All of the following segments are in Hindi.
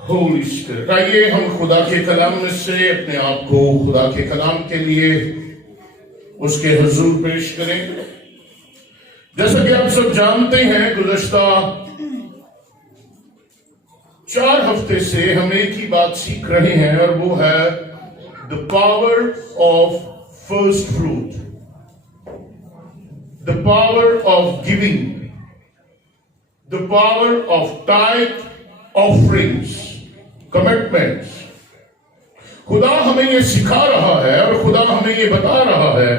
होली स्पिरिट। आइए हम खुदा के कलाम में से अपने आप को खुदा के कलाम के लिए उसके हुजूर पेश करें। जैसा कि आप सब जानते हैं, गुज़श्ता 4 हफ्ते से हम एक ही बात सीख रहे हैं और वो है the power of first fruit, the power of giving, the power of tithe, offerings, commitments. खुदा हमें यह सिखा रहा है और खुदा हमें यह बता रहा है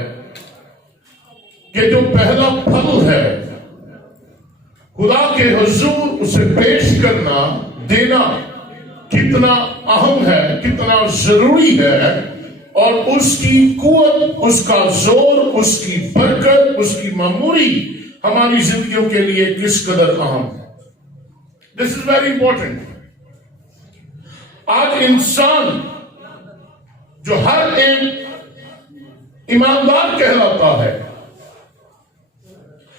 कि जो पहला फल है खुदा के हुजूर उसे पेश करना, देना कितना अहम है, कितना जरूरी है, और उसकी कुव्वत, उसका जोर, उसकी बरकत, उसकी मामूरी हमारी जिंदगियों के लिए किस कदर अहम है। This is very important. आज इंसान जो हर एक ईमानदार कहलाता है,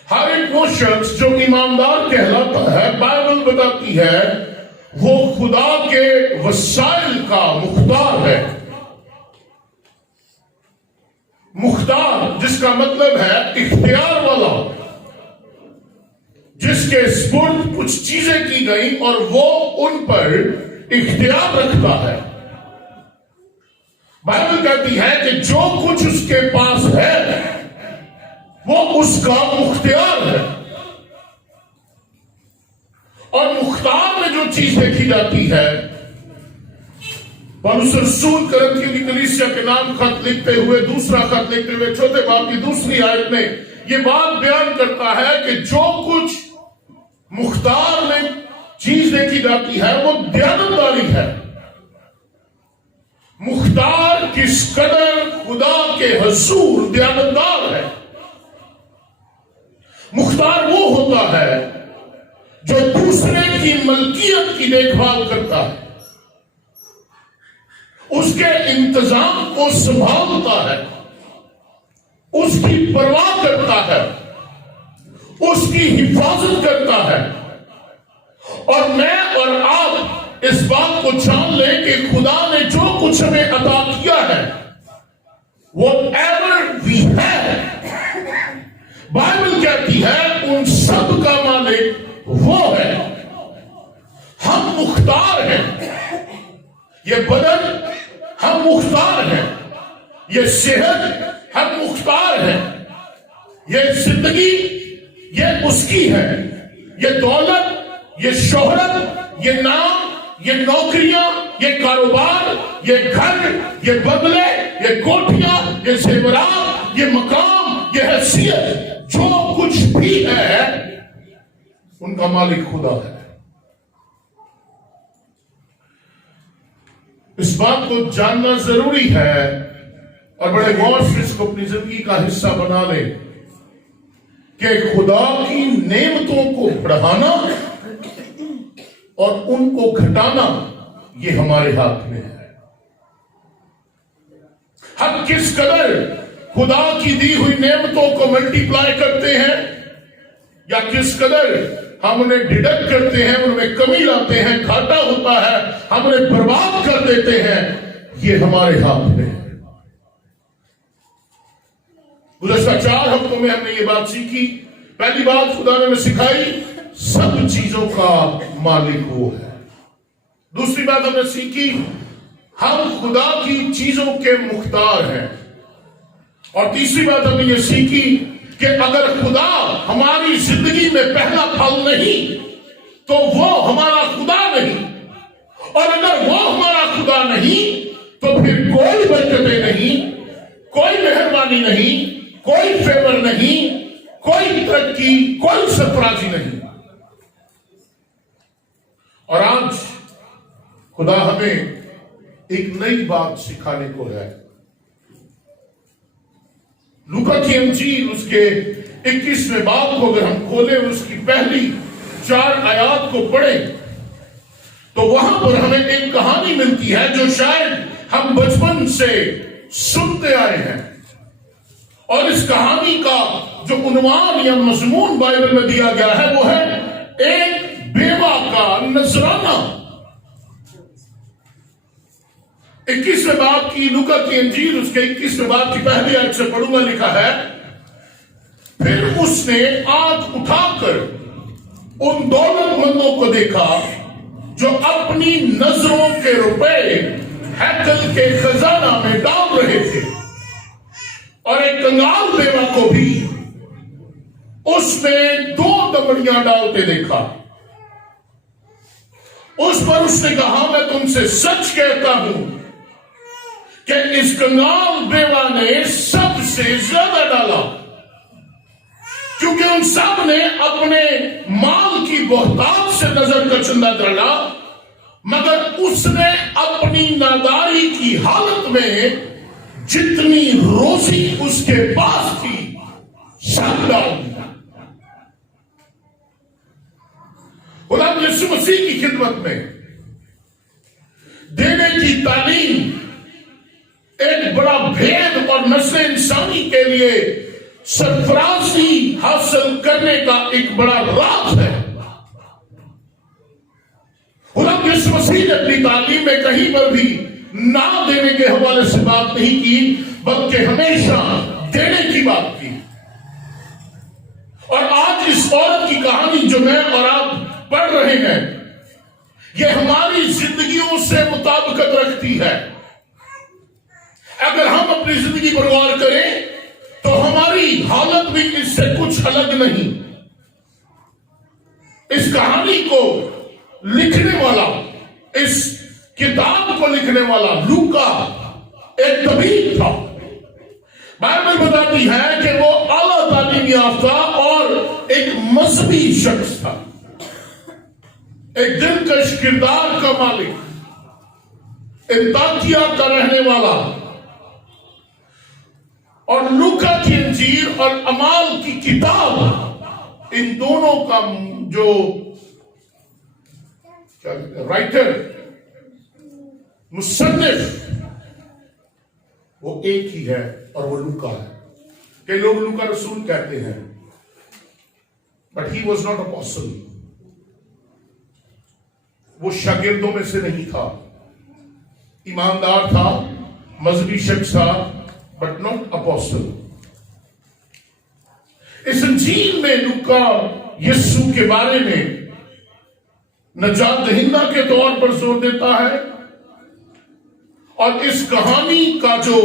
हर एक वो शख्स जो ईमानदार कहलाता है, बाइबल बताती है वो खुदा के वसाइल का मुख्तार है। मुख्तार जिसका मतलब है इख्तियार वाला, जिसके स्पुर्द कुछ चीजें की गई और वो उन पर इख्तियार रखता है। बाइबल कहती है कि जो कुछ उसके पास है वो उसका मुख्तियार है। और मुख्तार में जो चीज देखी जाती है, पौलुस रसूल करंथियों की कलीसिया के नाम खत लिखते हुए, दूसरा खत लिखते हुए, चौथे बाब की दूसरी आयत में यह बात बयान करता है कि जो कुछ मुख्तार में चीज देखी जाती है वो दयानतदारी है। मुख्तार किस कदर खुदा के हुजूर दयानतदार है। मुख्तार वो होता है जो दूसरे की मलकियत की देखभाल करता है, उसके इंतजाम को संभालता है, उसकी परवाह करता है, उसकी हिफाजत करता है। और मैं और आप इस बात को जान लें कि खुदा ने जो कुछ हमें अता किया है, व्हाटएवर वी हैव, बाइबल कहती है उन सब का मालिक वो है। हम मुख्तार हैं। ये बदन हम मुख्तार हैं, ये सेहत हम मुख्तार हैं, ये जिंदगी ये उसकी है, ये दौलत, ये शोहरत, ये नाम, ये नौकरियां, ये कारोबार, ये घर, ये बंगले, ये कोठियां, ये जेवरात, ये मकाम, ये हैसियत, जो कुछ भी है उनका मालिक खुदा है। इस बात को जानना जरूरी है और बड़े गौर से इसको अपनी जिंदगी का हिस्सा बना ले कि खुदा की नेमतों को बढ़ाना और उनको घटाना ये हमारे हाथ में है। हम किस कदर खुदा की दी हुई नेमतों को मल्टीप्लाई करते हैं या किस कदर हम उन्हें डिडक्ट करते हैं, उनमें कमी लाते हैं, घाटा होता है, हम उन्हें बर्बाद कर देते हैं, ये हमारे हाथ में है। गुज़श्ता 4 हफ्तों में हमने ये बात सीखी। पहली बात खुदा ने हमें सिखाई, सब चीजों का मालिक वो है। दूसरी बात हमने सीखी, हम खुदा की चीजों के मुख्तार हैं। और तीसरी बात हमने ये सीखी कि अगर खुदा हमारी जिंदगी में पहला फल नहीं तो वो हमारा खुदा नहीं, और अगर वो हमारा खुदा नहीं तो फिर कोई बरकतें नहीं, कोई मेहरबानी नहीं, कोई फेवर नहीं, कोई तरक्की, कोई सरफराजी नहीं। और आज खुदा हमें एक नई बात सिखाने को है। लूका की इंजील उसके 21वें बाब को अगर हम खोलें, उसकी पहली 4 आयत को पढ़ें तो वहां पर हमें एक कहानी मिलती है जो शायद हम बचपन से सुनते आए हैं। और इस कहानी का जो उन्वान या मजमून बाइबल में दिया गया है वो है एक बेवा का नजराना। 21वें बाब की लूका की इंजील उसके 21वें बाब की पहली आयत से पढ़ूंगा। लिखा है, फिर उसने आंख उठाकर उन दौलतमंदों को देखा जो अपनी नजरों के रुपए हैकल के खजाना में डाल रहे थे, और एक कंगाल बेवा को भी उसने 2 दमड़ियां डालते देखा। उस पर उसने कहा, मैं तुमसे सच कहता हूं कि इस कंगाल बेवा ने सबसे ज्यादा डाला, क्योंकि उन सब ने अपने माल की बहुतायत से नजर का चंदा डाला, मगर उसने अपनी नादारी की हालत में जितनी रोजी उसके पास थी सब डाल दिया। खुदा यीशु मसीह की खिदमत में देने की तालीम एक बड़ा भेद और नस्ल इंसानी के लिए सरफराजी हासिल करने का एक बड़ा राज है। खुदा यीशु मसीह ने अपनी तालीम में कहीं पर भी ना देने के हवाले से बात नहीं की, बल्कि हमेशा देने की बात की। और आज इस औरत की कहानी जो मैं और आप पढ़ रहे हैं, यह हमारी जिंदगियों से मुताबिकत रखती है। अगर हम अपनी जिंदगी पर गौर करें तो हमारी हालत भी इससे कुछ अलग नहीं। इस कहानी को लिखने वाला, इस किताब को लिखने वाला लूका एक तबीब था। बाइबल बताती है कि वो आला तालीम याफ्ता और एक मजहबी शख्स था, एक दिलकश किरदार का मालिक, अंताकिया का रहने वाला। और लूका की इंजील और अमाल की किताब, इन दोनों का जो राइटर, मुसन्निफ, वो एक ही है और वो लूका है। कई लोग लूका रसूल कहते हैं, but he was not apostle. वो शागिर्दों में से नहीं था, ईमानदार था, मजहबी शख्स था, बट नॉट अपोस्टल। इस इंजील में लूका यीशु के बारे में नजात दहिंदा के तौर पर जोर देता है, और इस कहानी का जो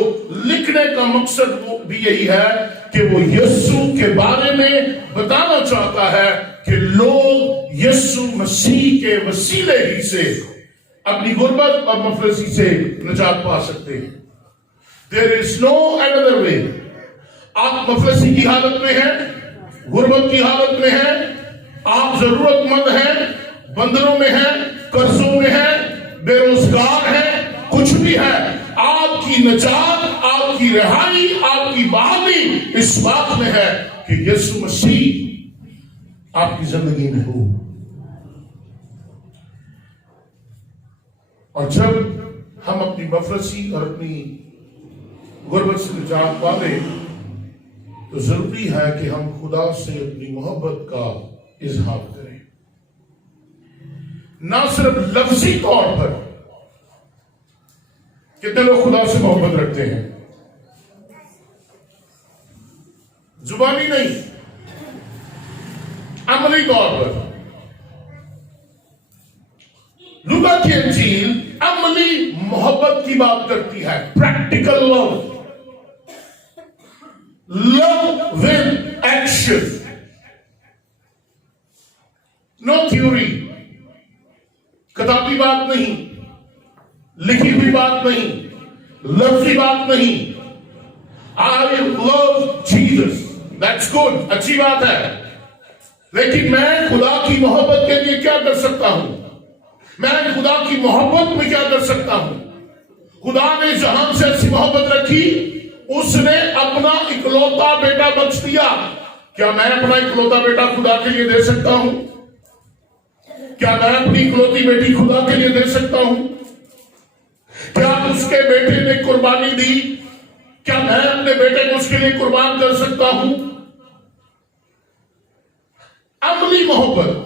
लिखने का मकसद वो भी यही है कि वो यीशु के बारे में बताना चाहता है कि लोग यीशु मसीह के वसीले ही से अपनी गुर्बत और मफलसी से निजात पा सकते हैं। There is no another way। आप मफलसी की हालत में हैं, गुर्बत की हालत में हैं, आप जरूरतमंद हैं, बंदरों में हैं, कर्जों में हैं, बेरोजगार हैं, कुछ भी है, आपकी निजात, आपकी रिहाई, आपकी बहाली इस बात में है कि यीशु मसीह आपकी जिंदगी में हो। और जब हम अपनी मफलसी और अपनी गुर्बत से निजात पावे, तो जरूरी है कि हम खुदा से अपनी मोहब्बत का इजहार करें, ना सिर्फ लफ्जी तौर पर। कितने लोग खुदा से मोहब्बत रखते हैं? जुबानी नहीं, अमली तौर पर। लूका की इंजील अमली मोहब्बत की बात करती है, practical love, love with action, no theory. किताबी बात नहीं, लिखी हुई बात नहीं, लफ्जी बात नहीं। I love Jesus, that's good, अच्छी बात है, लेकिन मैं खुदा की मोहब्बत के लिए क्या कर सकता हूं? मैं खुदा की मोहब्बत में क्या कर सकता हूं? खुदा ने जहां से ऐसी मोहब्बत रखी, उसने अपना इकलौता बेटा बख्श दिया। क्या मैं अपना इकलौता बेटा खुदा के लिए दे सकता हूं? क्या मैं अपनी इकलौती बेटी खुदा के लिए दे सकता हूं? क्या उसके बेटे ने कुर्बानी दी? क्या मैं अपने बेटे को उसके लिए कुर्बान कर सकता हूं? अमली मोहब्बत,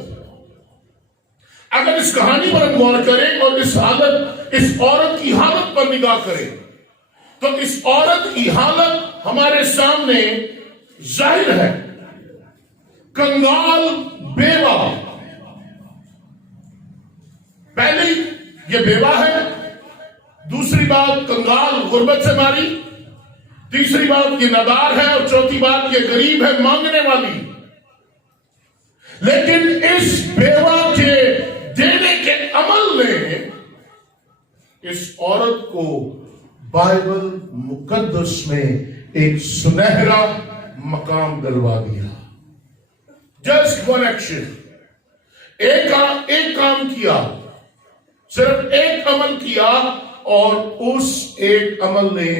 अगर इस कहानी पर हम गौर करें और इस औरत की हालत पर निगाह करें, तो इस औरत की हालत हमारे सामने जाहिर है। कंगाल बेवा, पहली ये बेवा है, दूसरी बात कंगाल गुर्बत से मारी, तीसरी बात ये नादार है, और चौथी बात ये गरीब है, मांगने वाली। लेकिन इस बेवा के देने के अमल ने इस औरत को बाइबल मुकद्दस में एक सुनहरा मकाम दिलवा दिया। जस्ट वन एक्शन, एक काम किया, सिर्फ एक अमल किया, और उस एक अमल ने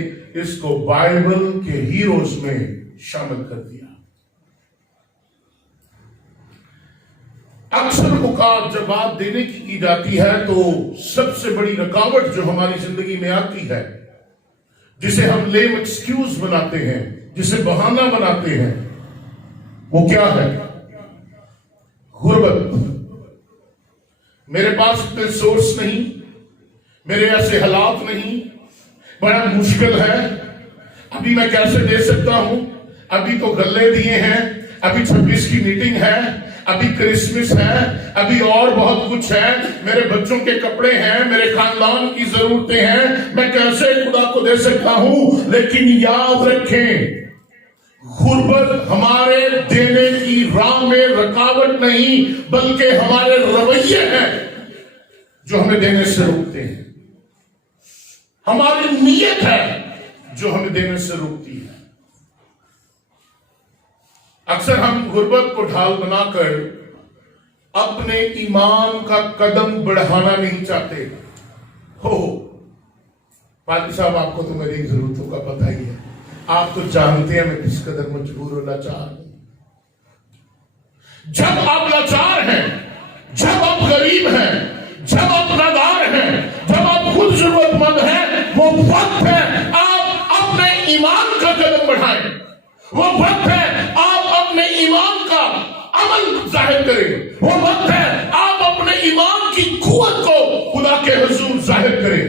इसको बाइबल के हीरोज में शामिल कर दिया। अक्सर औकात जब बात देने की जाती है तो सबसे बड़ी रुकावट जो हमारी जिंदगी में आती है, जिसे हम लेम एक्सक्यूज बनाते हैं, जिसे बहाना बनाते हैं, वो क्या है? गुर्बत। मेरे पास इतने सोर्स नहीं, मेरे ऐसे हालात नहीं, बड़ा मुश्किल है, अभी मैं कैसे दे सकता हूं? अभी तो गल्ले दिए हैं, अभी 26 की मीटिंग है, अभी क्रिसमस है, अभी और बहुत कुछ है, मेरे बच्चों के कपड़े हैं, मेरे खानदान की जरूरतें हैं, मैं कैसे खुदा को दे सकता हूं? लेकिन याद रखें, गुर्बत हमारे देने की राह में रुकावट नहीं, बल्कि हमारे रवैये हैं जो हमें देने से रोकते हैं। हमारी नीयत है जो हमें देने से रोकती है। अक्सर हम गुर्बत को ढाल बनाकर अपने ईमान का कदम बढ़ाना नहीं चाहते। हो पादी साहब, आपको तो मेरी जरूरतों का पता ही है, आप तो जानते हैं मैं किस कदर मजबूर और लाचार हूं। जब आप लाचार हैं, जब आप गरीब हैं, जब आप नादार हैं, जब आप खुद जरूरतमंद हैं, वो वक्त है आप अपने ईमान का कदम बढ़ाएं। वो वक्त है आप अपने ईमान का अमल जाहिर करें। वो वक्त है आप अपने ईमान की कुव्वत को खुदा के हुजूर जाहिर करें।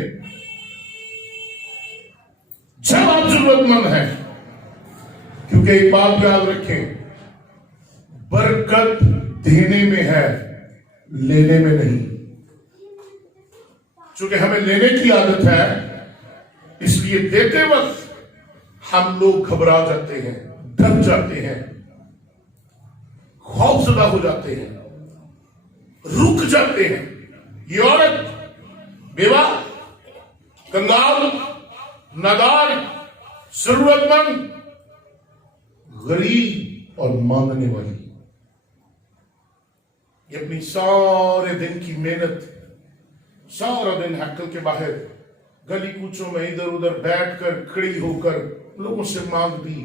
जब आप जरूरतमंद हैं, क्योंकि एक बात याद रखें, बरकत देने में है, लेने में नहीं। चूंकि हमें लेने की आदत है, इसलिए देते वक्त हम लोग घबरा जाते हैं, डर जाते हैं, खौफजदा हो जाते हैं, रुक जाते हैं। ये औरत बेवा, कंगाल, नादार, जरूरतमंद, गरीब और मांगने वाली, ये अपनी सारे दिन की मेहनत, सारा दिन हैकल के बाहर गली कूचों में इधर उधर बैठकर, खड़ी होकर लोगों से मांग दी,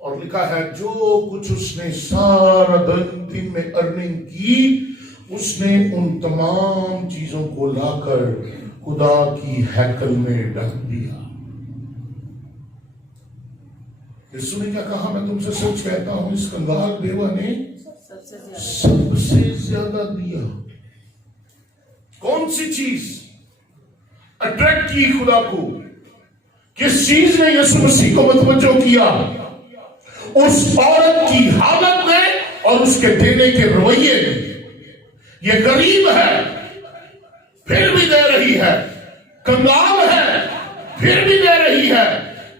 और लिखा है जो कुछ उसने सारा दिन में अर्निंग की, उसने उन तमाम चीजों को लाकर खुदा की हैकल में डाल दिया। यीशु ने क्या कहा? मैं तुमसे सच कहता हूं, इस कंगाल बेवा ने सबसे ज्यादा दिया। कौन सी चीज अट्रैक्ट की खुदा को? किस चीज ने यीशु मसीह को मतवज्जो किया? उस औरत की हालत में और उसके देने के रवैये में। ये गरीब है फिर भी दे रही है, कंगाल है फिर भी दे रही है,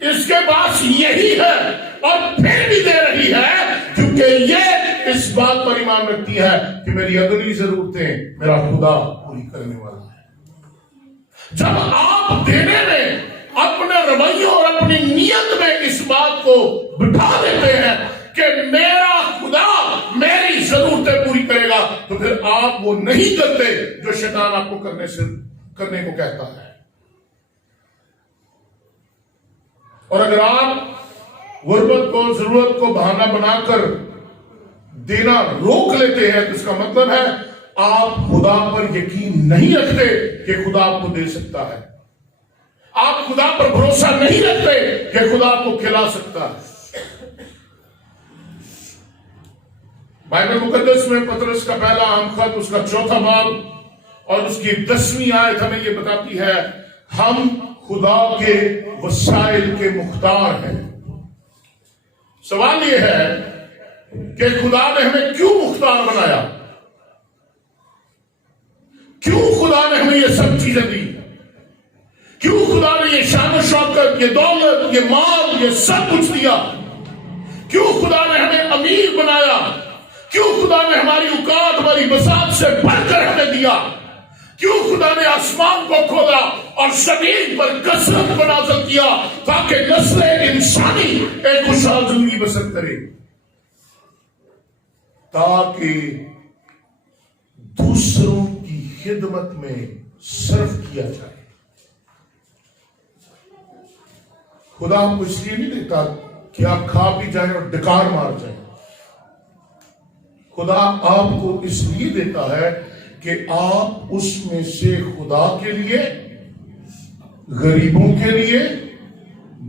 इसके पास यही है और फिर भी दे रही है, क्योंकि ये इस बात पर ईमान रखती है कि मेरी अगली जरूरतें मेरा खुदा पूरी करने वाला है। जब आप देने में, अपने रवैयों और अपनी नीयत में इस बात को बिठा देते हैं कि मेरा खुदा मेरी जरूरतें पूरी करेगा, तो फिर आप वो नहीं करते जो शैतान आपको करने को कहता है। और अगर आप गुर्बत को, जरूरत को बहाना बनाकर देना रोक लेते हैं, तो इसका मतलब है आप खुदा पर यकीन नहीं रखते कि खुदा आपको दे सकता है। आप खुदा पर भरोसा नहीं रखते कि खुदा आपको खिला सकता है। बाइबल मुकद्दस में पतरस का पहला आम खत, उसका 4वां बाब और उसकी 10वीं आयत हमें यह बताती है हम खुदा के वसाइल के मुख्तार हैं। सवाल यह है कि खुदा ने हमें क्यों मुख्तार बनाया, क्यों खुदा ने हमें ये सब चीजें दी, क्यों खुदा ने ये शान शौकत, ये दौलत, ये माल, ये सब कुछ दिया, क्यों खुदा ने हमें अमीर बनाया, क्यों खुदा ने हमारी औकात, हमारी बसात से बढ़कर हमें दिया, क्यों खुदा ने आसमान को खोला और जमीन पर कसरत को नाज़िल किया ताकि नस्ल इंसानी एक खुशहाल जिंदगी बसर करे, ताकि दूसरों की खिदमत में सर्व किया जाए। खुदा आपको इसलिए नहीं देता कि आप खा पी जाए और डकार मार जाए। खुदा आपको इसलिए देता है कि आप उसमें से खुदा के लिए, गरीबों के लिए,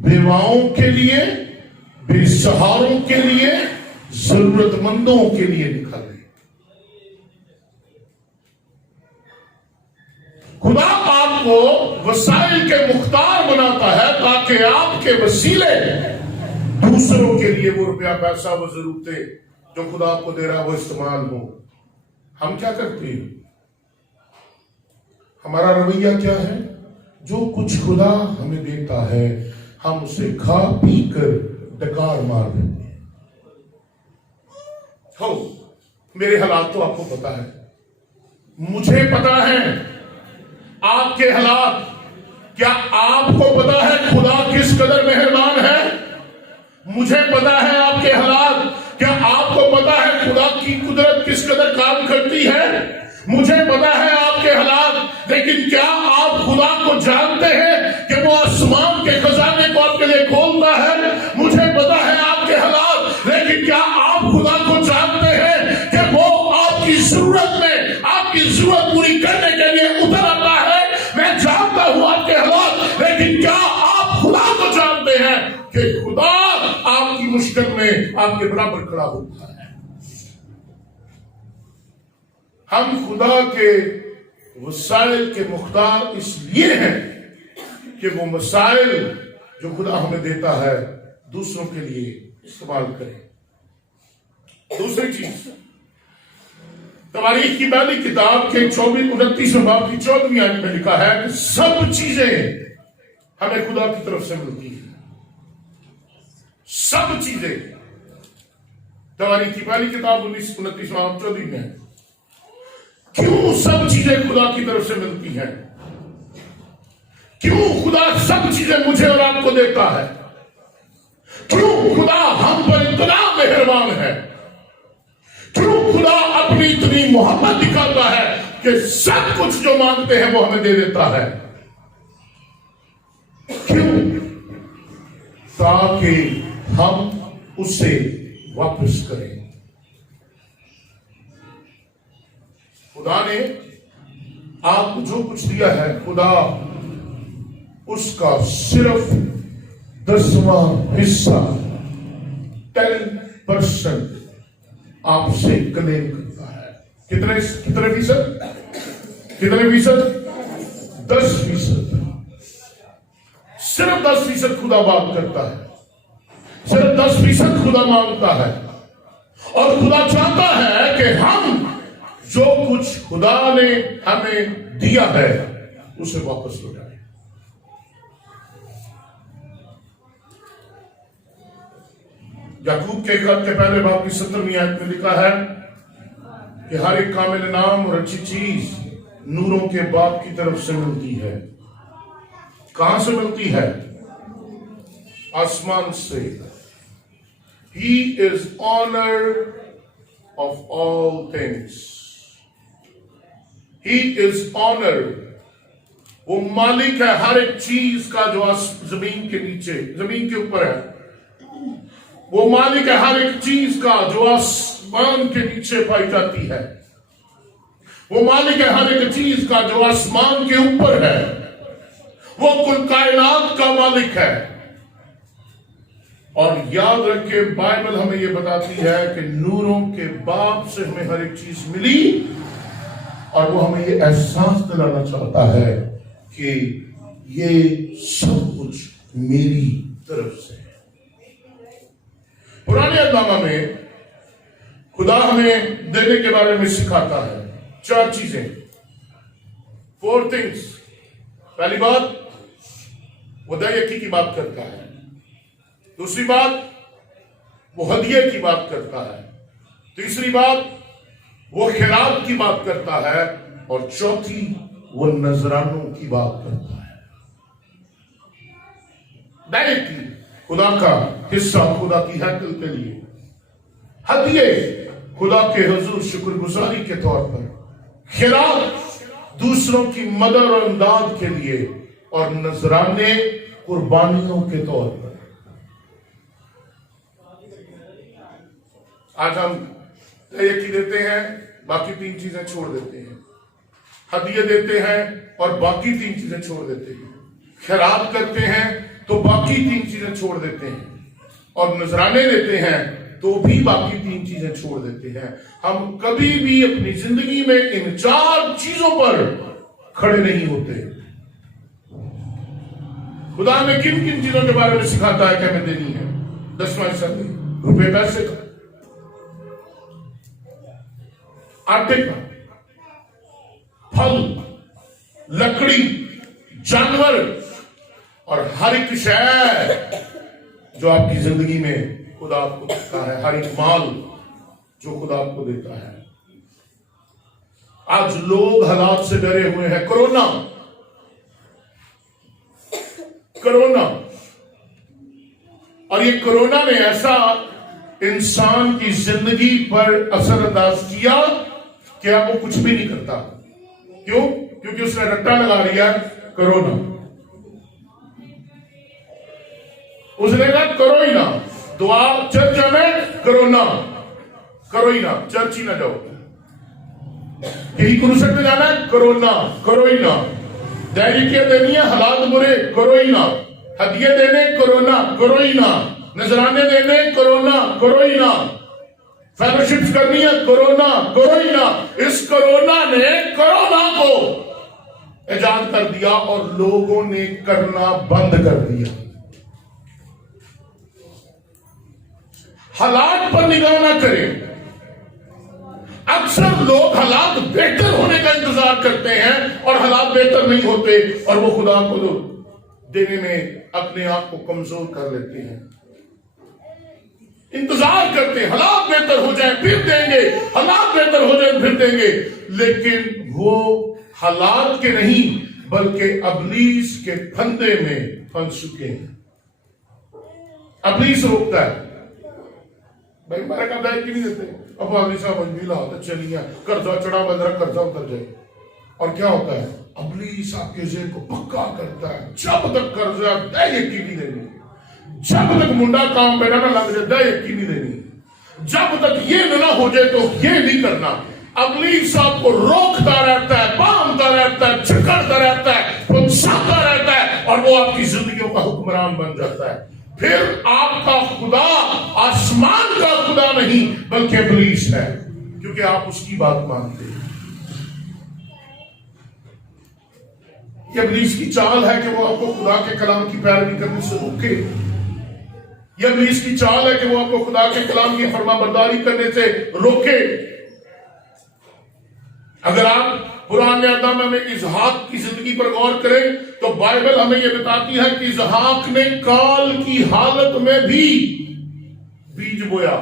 बेवाओं के लिए, बेसहारों के लिए, जरूरतमंदों के लिए निकले। खुदा आपको वसाइल के मुख्तार बनाता है ताकि आपके वसीले दूसरों के लिए वो रुपया, पैसा, वो जरूरतें जो खुदा आपको दे रहा है वो इस्तेमाल हो। हम क्या करते हैं, हमारा रवैया क्या है? जो कुछ खुदा हमें देता है हम उसे खा पी कर डकार मार देते हैं। हो, मेरे हालात तो आपको पता है, मुझे पता है आपके हालात। क्या आपको पता है खुदा किस कदर मेहरबान है? मुझे पता है आपके हालात। क्या आपको पता है खुदा की कुदरत किस कदर काम करती है? मुझे पता है आपके हालात। लेकिन क्या आप खुदा को जानते हैं कि वो आसमान के खजाने को आपके लिए खोलता है? मुझे पता है आपके हालात। लेकिन क्या आप खुदा को जानते हैं कि वो आपकी जरूरत में आपकी जरूरत पूरी करने के लिए उतर आता है? मैं जानता हूं आपके हालात, लेकिन क्या आप खुदा को जानते हैं कि खुदा आपकी मुश्किल में आपके बराबर खड़ा होता है? हम खुदा के वसाइल के मुख्तार इसलिए हैं कि वो मसाइल जो खुदा हमें देता है दूसरों के लिए इस्तेमाल करें। दूसरी चीज, तवारीख की पहली किताब के 29वें बाब की 14वीं आयत में लिखा है कि सब चीजें हमें खुदा की तरफ से मिलती है। सब चीजें, तवारीख की पहली किताब 29 बाब 14 में। क्यों सब चीजें खुदा की तरफ से मिलती हैं? क्यों खुदा सब चीजें मुझे और आपको देता है? क्यों खुदा हम पर इतना मेहरबान है? क्यों खुदा अपनी इतनी मोहब्बत दिखाता है कि सब कुछ जो मांगते हैं वो हमें दे देता है? क्यों? ताकि हम उसे वापस करें। खुदा ने आपको जो कुछ दिया है, खुदा उसका सिर्फ 10वां हिस्सा 10% आपसे क्लेम करता है। कितने फीसद? कितने फीसद? 10%। सिर्फ 10% खुदा बात करता है, सिर्फ 10% खुदा मांगता है। और खुदा चाहता है कि हम जो कुछ खुदा ने हमें दिया है उसे वापस लौटाएं। याकूब के खत के पहले बाब की 17वीं आयत में लिखा है कि हर एक कामिल इनाम और अच्छी चीज नूरों के बाप की तरफ से मिलती है। कहां से मिलती है? आसमान से। He is honor of all things. He is honor. वो मालिक है हर एक चीज का जो जमीन के नीचे, जमीन के ऊपर है। वो मालिक है हर एक चीज का जो आसमान के नीचे पाई जाती है। वो मालिक है हर एक चीज का जो आसमान के ऊपर है। वो कुल कायनात का मालिक है। और याद रखें, बाइबल हमें यह बताती है कि नूरों के बाप से हमें हर एक चीज मिली और वो हमें ये एहसास दिलाना चाहता है कि ये सब कुछ मेरी तरफ से है। पुराने अहदनामा में खुदा हमें देने के बारे में सिखाता है 4 चीजें, 4 थिंग्स। पहली बात, वो दयकी की बात करता है। दूसरी बात, वो हदिये की बात करता है। तीसरी बात, वो खिरात की बात करता है। और चौथी, वो नजरानों की बात करता है। दयकी खुदा का हिस्सा, खुदा की हैकल के लिए। हदिये खुदा के हुजूर शुक्रगुजारी के तौर पर। खिरात दूसरों की मदद और इमदाद के लिए। और नजराने कुर्बानियों के तौर पर। आज हम दयकी देते हैं, बाकी 3 चीजें छोड़ देते हैं। हदिये देते हैं और बाकी 3 चीजें छोड़ देते हैं। खैरात करते हैं तो बाकी 3 चीजें छोड़ देते हैं। और नजराने देते हैं तो भी बाकी 3 चीजें छोड़ देते हैं। हम कभी भी अपनी जिंदगी में इन 4 चीजों पर खड़े नहीं होते। खुदा हमें किन किन चीजों के बारे में सिखाता है कि हमें देनी है? 10वां हिस्सा रुपए पैसे का, आटे का, फल, लकड़ी, जानवर और हर एक शय जो आपकी जिंदगी में खुदा आपको देता है, हर एक माल जो खुदा आपको देता है। आज लोग हालात से डरे हुए हैं। कोरोना और ये कोरोना ने ऐसा इंसान की जिंदगी पर असर अंदाज किया कि अब वो कुछ भी नहीं करता। क्यों? क्योंकि उसने रट्टा लगा लिया कोरोना। उसने कहा करो ही ना, दुआ चर्च में कोरोना करो ही ना, चर्च ही ना जाओ। यही क्रूसेट में जाना है, कोरोना करो ही ना। दैनिकियां देनी है, हालात बुरे, करो ही ना। हदिये देने, कोरोना करो ही ना। नजराने देने, कोरोना करो ही ना। फेलोशिप्स करनी है, कोरोना करो ही ना। इस कोरोना ने कोरोना को इजाद कर दिया और लोगों ने करना बंद कर दिया। हालात पर निगाह ना करें। अक्सर लोग हालात बेहतर होने का इंतजार करते हैं और हालात बेहतर नहीं होते और वो खुदा को देने में अपने आप को कमजोर कर लेते हैं। इंतजार करते हैं हालात बेहतर हो जाए फिर देंगे, हालात बेहतर हो जाए फिर देंगे। लेकिन वो हालात के नहीं बल्कि अबलीस के फंदे में फंस चुके हैं। अबलीस रोकता है, भाई मेरा कर्जा की नहीं देते, अब आदमी साहब मिला तो चलिए कर्जा चढ़ा बंद रहा, कर्जा उतर जाए। और क्या होता है? अबलीस आपके जेल को पक्का करता है। जब तक कर्जा दयकी नहीं देनी, जब तक मुंडा काम पे ना लग जाए दयकी नहीं देनी, जब तक ये ना हो जाए तो ये नहीं करना। अबलीस आपको रोकता रहता है, बांधता रहता है, झकड़ता रहता है, फंसाता रहता है और वो आपकी जिंदगियों का हुक्मरान बन जाता है। फिर आपका खुदा आसमान का खुदा नहीं बल्कि इब्लीस है, क्योंकि आप उसकी बात मानते हैं। यह इब्लीस की चाल है कि वो आपको खुदा के कलाम की पैरवी करने से रोके। यह इब्लीस की चाल है कि वो आपको खुदा के कलाम की फरमाबरदारी करने से रोके। अगर आप पुराने अहदनामा में इसहाक की जिंदगी पर गौर करें तो बाइबल हमें यह बताती है कि इसहाक ने काल की हालत में भी बीज बोया।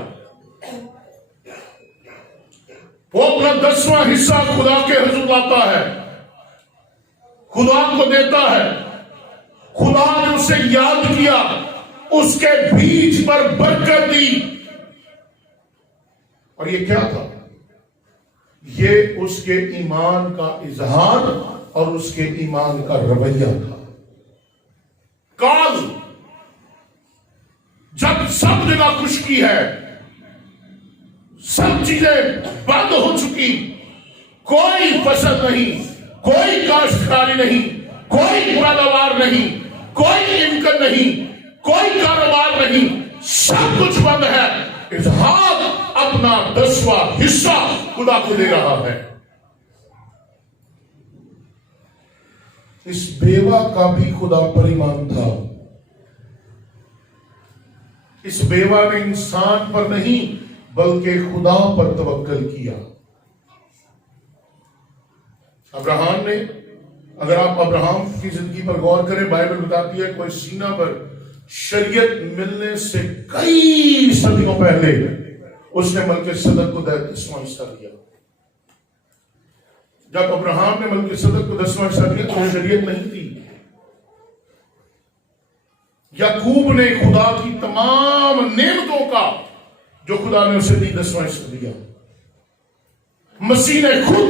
वो अपना 10वां हिस्सा खुदा के हुजूर लाता है, खुदा को देता है। खुदा ने उसे याद किया, उसके बीज पर बरकत दी। और ये क्या था? ये उसके ईमान का इजहार और उसके ईमान का रवैया था। काल जब सब जगह खुशकी है, सब चीजें बंद हो चुकी, कोई फसल नहीं, कोई काश्तकारी नहीं, कोई पैदावार नहीं, कोई इनकम नहीं, कोई कारोबार नहीं, सब कुछ बंद है। इसहाक अपना 10वां हिस्सा खुदा को दे रहा है। इस बेवा का भी खुदा पर ईमान था। इस बेवा ने इंसान पर नहीं बल्कि खुदा पर तवक्कल किया। अब्राहम ने, अगर आप अब्राहम की जिंदगी पर गौर करें, बाइबल बताती है कोई सीना पर शरीयत मिलने से कई सदियों पहले उसने मलकीसदक को 10वां हिस्सा दिया। जब अब्राहम ने मलकीसदक को 10वां हिस्सा दिया तो शरीयत नहीं थी। याकूब ने खुदा की तमाम नेमतों का जो खुदा ने उसे दी 10वां हिस्सा दिया। मसीह ने खुद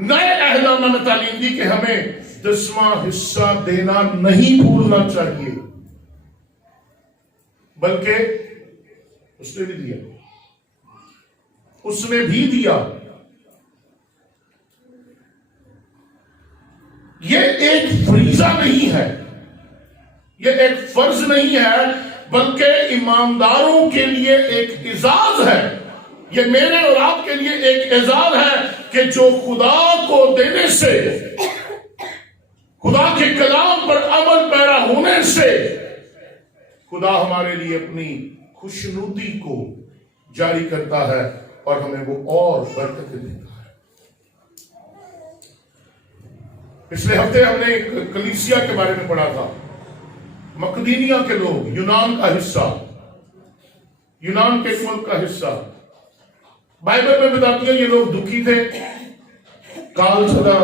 नए अहदनामे में तालीम दी कि हमें 10वां हिस्सा देना नहीं भूलना चाहिए, बल्कि उसने भी दिया, उसने भी दिया। यह एक फरीजा नहीं है, यह एक फर्ज नहीं है, बल्कि ईमानदारों के लिए एक इजाज है। यह मेरे और आपके लिए एक एजाज है कि जो खुदा को देने से, खुदा के कलाम पर अमल पैरा होने से खुदा हमारे लिए अपनी खुशनुदी को जारी करता है और हमें वो और बरकत देता है। पिछले हफ्ते हमने कलीसिया के बारे में पढ़ा था। मकदूनिया के लोग, यूनान का हिस्सा, यूनान के मुल्क का हिस्सा, बाइबल में बताती है ये लोग दुखी थे, कालसदा,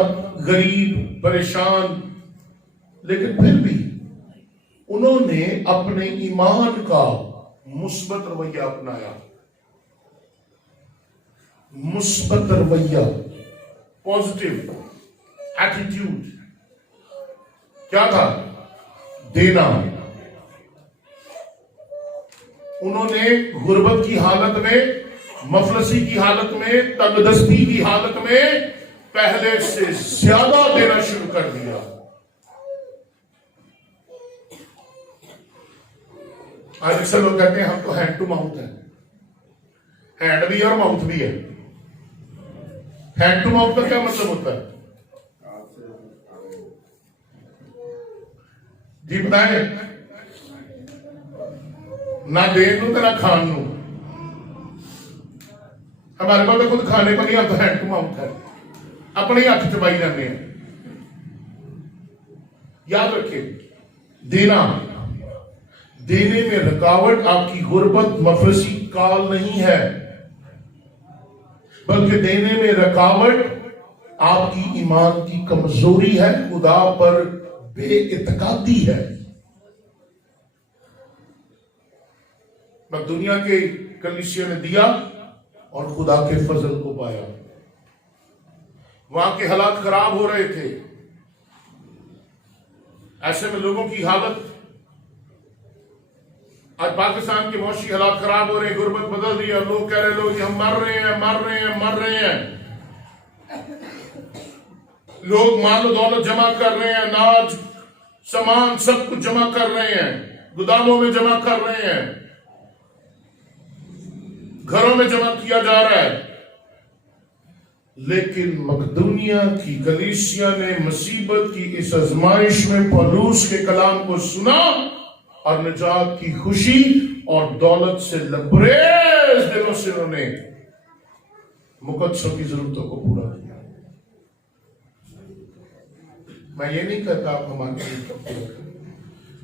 गरीब, परेशान, लेकिन फिर भी उन्होंने अपने ईमान का मुस्बत रवैया अपनाया। मुस्बत रवैया, पॉजिटिव एटीट्यूड क्या था? देना। उन्होंने गुर्बत की हालत में, मफलसी की हालत में, तंगदस्ती की हालत में पहले से ज्यादा देना शुरू कर दिया। आज अक्सर लोग कहते हैं हम तो हैंड टू माउथ है। हैंड भी है और माउथ भी है। हैंड टू माउथ का क्या मतलब होता है जी बताएं? ना देन तो ना खान नू। हमारे पास तो खुद खाने को नहीं आता, हैंड टू माउथ है, अपने हाथ चबाई जाते हैं। याद रखिए, देना, देने में रुकावट आपकी गुर्बत, मफलसी, काल नहीं है, बल्कि देने में रुकावट आपकी ईमान की कमजोरी है, खुदा पर बेइत्कादी है। मैं दुनिया के कलीसिया ने दिया और खुदा के फजल को पाया। वहां के हालात खराब हो रहे थे। ऐसे में लोगों की हालत, आज पाकिस्तान के मौशी हालात खराब हो रहे हैं, गुर्बत बदल रही है, लोग कह रहे लोग हम मर रहे हैं, मर रहे हैं, मर रहे हैं। लोग माल दौलत जमा कर रहे हैं, अनाज, सामान सब कुछ जमा कर रहे हैं, गोदामों में जमा कर रहे हैं, घरों में जमा किया जा रहा है। लेकिन मकदूनिया की कलीसिया ने मुसीबत की इस आजमाइश में पौलुस के कलाम को सुना और निजात की खुशी और दौलत से लबरेज दिलों से उन्होंने मुकद्दसों की जरूरतों को पूरा किया। मैं ये नहीं कहता आप हमारी जरूरत को पूरा करें,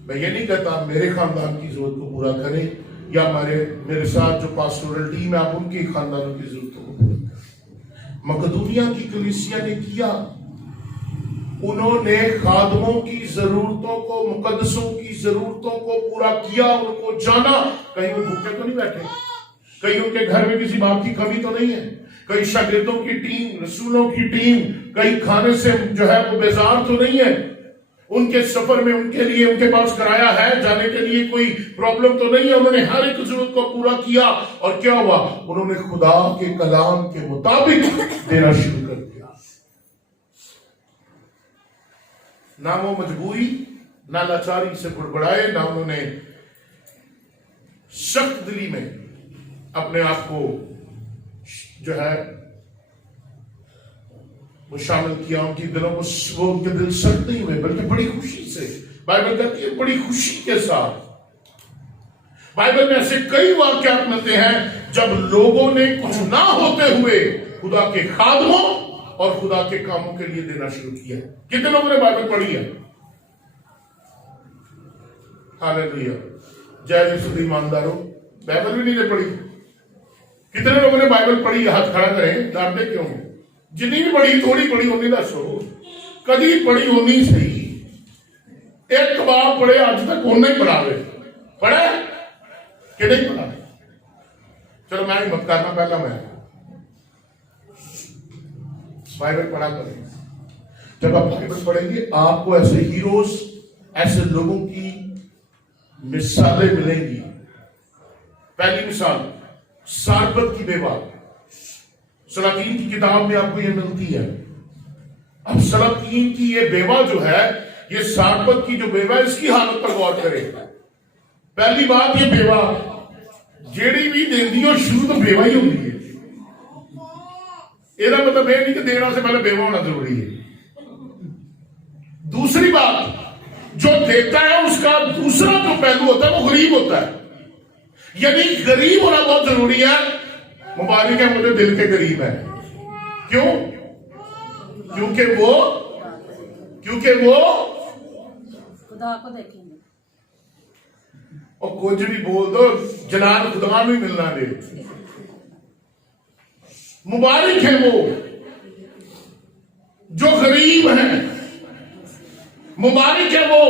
मैं ये नहीं कहता आप मेरे खानदान की जरूरत को पूरा करें या मेरे साथ जो पास्टोरल टीम है आप उनके खानदानों की जरूरतों को पूरा करें। मकदूनिया की कलीसिया ने किया। उन्होंने खादमों की जरूरतों को, मुकद्दसों की जरूरतों को पूरा किया, उनको जाना। कहीं वो भूखे तो नहीं बैठे, कहीं उनके घर में किसी बात की कमी तो नहीं है, कहीं शागिर्दों की टीम, रसूलों की टीम कहीं खाने से जो है वो बेजार तो नहीं है। उनके सफर में उनके लिए उनके पास किराया है, जाने के लिए कोई प्रॉब्लम तो नहीं है। उन्होंने हर एक जरूरत को पूरा किया और क्या हुआ? उन्होंने खुदा के कलाम के मुताबिक देना शुरू कर दिया। ना वो मजबूरी, ना लाचारी से बुड़बड़ाए, ना उन्होंने सख्त दिली में अपने आप को जो है वो शामिल किया उनकी दिलों को, वो उनके दिल सख्त नहीं हुए बल्कि बड़ी खुशी से, बाइबल कहती है बड़ी खुशी के साथ। बाइबल में ऐसे कई वाक्यात मिलते हैं जब लोगों ने कुछ ना होते हुए खुदा के खादमों और खुदा के कामों के लिए देना शुरू किया। कितने लोगों ने बाइबल पढ़ी है? हालेलुया, जय यीशु ईमानदारों, बाइबल भी नहीं पढ़ी? कितने लोगों ने बाइबल पढ़ी? हाथ खड़ा करें, डरते क्यों? जितनी भी पढ़ी, थोड़ी पढ़ी होनी दसो, कदी पढ़ी होनी सही। एक बार पढ़े, आज तक उन्हें ही पढ़ावे, पढ़े कि नहीं पढ़ा? चलो मैं हिम्मत करना, पहला मैं बाइबल पढ़ा करें। जब आप बाइबल पढ़ेंगे आपको ऐसे हीरोज, ऐसे लोगों की मिसालें मिलेंगी। पहली मिसाल सारपत की बेवा, सलातीन की किताब में आपको यह मिलती है। अब सलातीन की ये बेवा जो है, ये सारपत की जो बेवा है, इसकी हालत पर गौर करें। पहली बात, ये बेवा जेड़ी भी देती हो शुरू तो बेवा ही होती है। ਇਹਦਾ मतलब यह नहीं कि देना से पहले बेवा होना जरूरी है। दूसरी बात, जो देता है उसका दूसरा जो पहलू होता है वो गरीब होता है, यानी गरीब होना बहुत जरूरी है। मुबारक है मुझे दिल के गरीब है। क्यों? क्योंकि वो खुदा को देखेंगे और कुछ भी बोल दो, जलाल खुदा भी मिलना दे। मुबारक है वो जो गरीब है, मुबारक है वो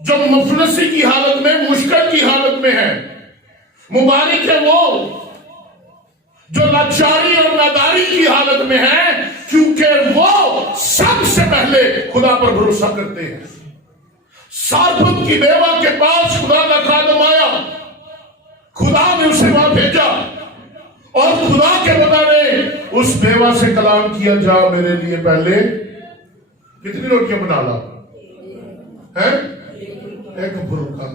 जो मुफलसी की हालत में, मुश्किल की हालत में है। मुबारक है वो जो लाचारी और नादारी की हालत में है, क्योंकि वो सबसे पहले खुदा पर भरोसा करते हैं। सारपत की बेवा के पास खुदा का खादम आया, खुदा ने उसे वहां भेजा और खुदा के बंदा ने उस बेवा से कलाम किया, जा मेरे लिए पहले कितनी रोटियां बना ला है, एक फुलका।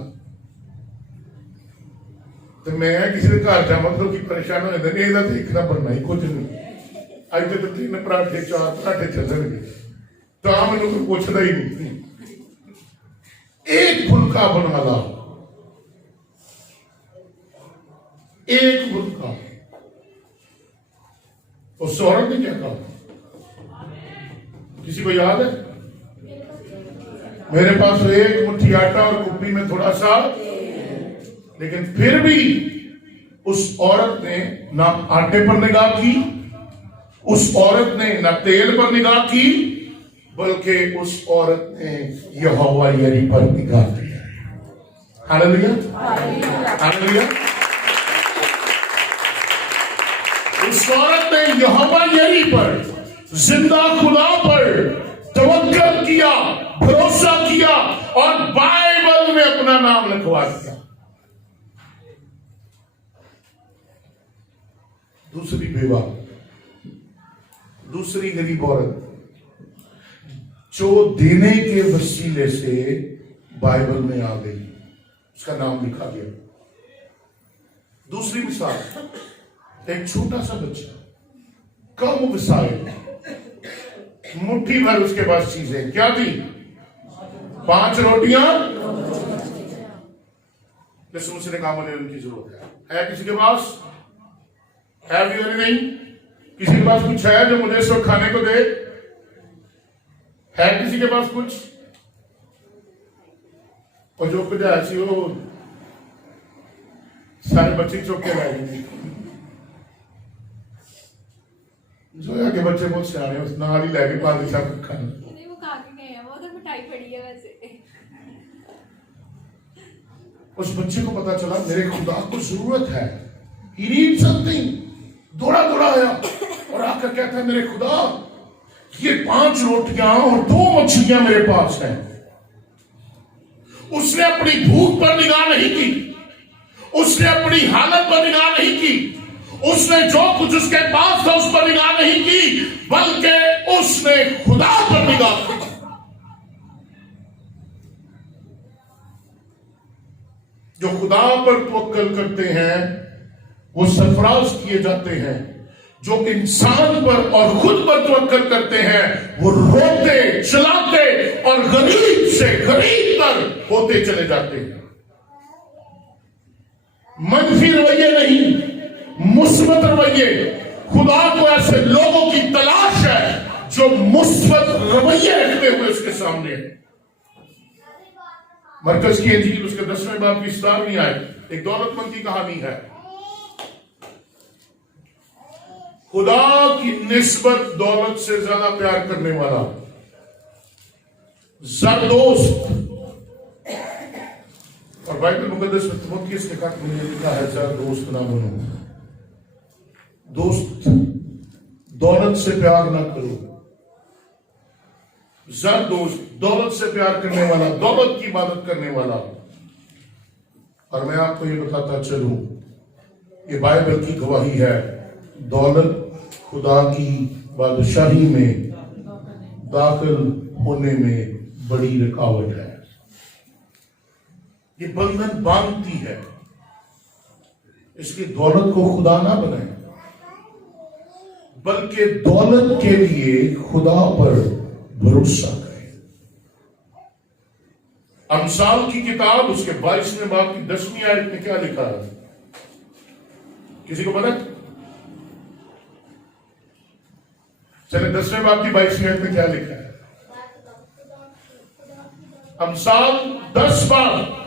तो मैं किसी के घर जा मतलब कि परेशान हो जाता नहीं, देखना बनना ही कुछ नहीं। अज तक 3 पराठे 4 पराठे चलणगे, तो मैनू कोई पूछता ही नहीं। एक फुलका बना ला, एक फुलका। उस औरत ने क्या कहा? किसी को याद है? मेरे पास एक मुट्ठी आटा और कुप्पी में थोड़ा सा। लेकिन फिर भी उस औरत ने ना आटे पर निगाह की, उस औरत ने ना तेल पर निगाह की, बल्कि उस औरत ने यहोवा यरी पर निगाह की। Hallelujah, hallelujah. उस औरत ने यहोवा यरी पर, जिंदा खुदा पर तवक्कल किया, भरोसा किया और बाइबल में अपना नाम लिखवा दिया। दूसरी बेवा, दूसरी गरीब औरत जो देने के वसीले से बाइबल में आ गई, उसका नाम लिखा गया। दूसरी मिसाल, एक छोटा सा बच्चा, कम वसाइल, मुट्ठी भर उसके पास चीजें, क्या थी? 5 रोटियां। जैसे उसने कहा मुझे उनकी जरूरत है किसी के पास? है भी नहीं? किसी के पास कुछ है जो मुझे इस वक्त खाने को दे? है किसी के पास कुछ? और जो कुछ ऐसी हो सारे बच्चे चौक के लाएंगे। जो के बच्चे बहुत सियाने, उस नाल ही लैके पाली सब खाने। नहीं, वो खा के गए हैं, वो तो मिठाई पड़ी है वैसे। उस बच्चे को पता चला मेरे खुदा को जरूरत है, he needs something। दौड़ा दौड़ा आया और आकर कहता है मेरे खुदा, ये 5 रोटियां और 2 मछलियां मेरे पास हैं। उसने अपनी भूख पर निगाह नहीं की, उसने अपनी हालत पर निगाह नहीं की, उसने जो कुछ उसके पास था उस पर निगाह नहीं की, बल्कि उसने खुदा पर निगाह की। जो खुदा पर तवक्कल करते हैं वो सरफराज किए जाते हैं। जो इंसान पर और खुद पर तवक्कल करते हैं वो रोते चलाते और गरीब से गरीब तर होते चले जाते हैं। मनफी रवैये नहीं, मुस्बत रवैये। खुदा को ऐसे लोगों की तलाश है जो मुस्बत रवैये रखते हुए उसके सामने है। मरकज की इंजील उसके 10वें बाब की 17वीं आयत एक दौलतमंद की कहानी है। खुदा की निस्बत दौलत से ज्यादा प्यार करने वाला जरदोस्त, और बाइबल मुकद्दस में तिमुथियुस के खत में लिखा है जरदोस्त ना बनो। दोस्त, दौलत से प्यार ना करो। जरदोस्त, दौलत से प्यार करने वाला, दौलत की इबादत करने वाला। और मैं आपको ये बताता चलूं, ये बाइबल की गवाही है, दौलत खुदा की बादशाही में दाखिल होने में बड़ी रुकावट है। ये बंधन बांधती है। इसकी दौलत को खुदा ना बनाए, बल्कि दौलत के लिए खुदा पर भरोसा करें। अमसाल की किताब उसके 22वें बाब की 10वीं आयत में क्या लिखा है? किसी को पता? चले 10वें बाब की 22वीं आयत में क्या लिखा है? अमसाल 10 बाब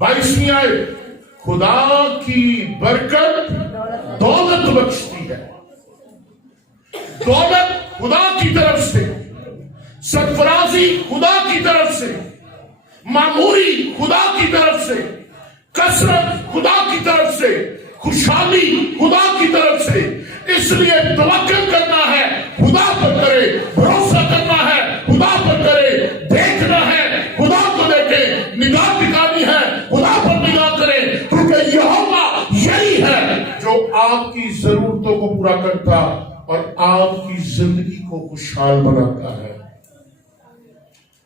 22वीं आयत, खुदा की बरकत दौलत बख्शती है। दौलत खुदा की तरफ से, सरफराजी खुदा की तरफ से, मामूरी खुदा की तरफ से, कसरत खुदा की तरफ से, खुशहाली खुदा की तरफ से। इसलिए तवक्कुल करना है, खुदा पर करे, भरोसा करना है, खुदा पर करे, देखना है, खुदा को देखे, निगाह टिकानी है, खुदा पर निगाह करे, क्योंकि यहोवा यही है जो आपकी जरूरतों को पूरा करता और आपकी जिंदगी को खुशहाल बनाता है।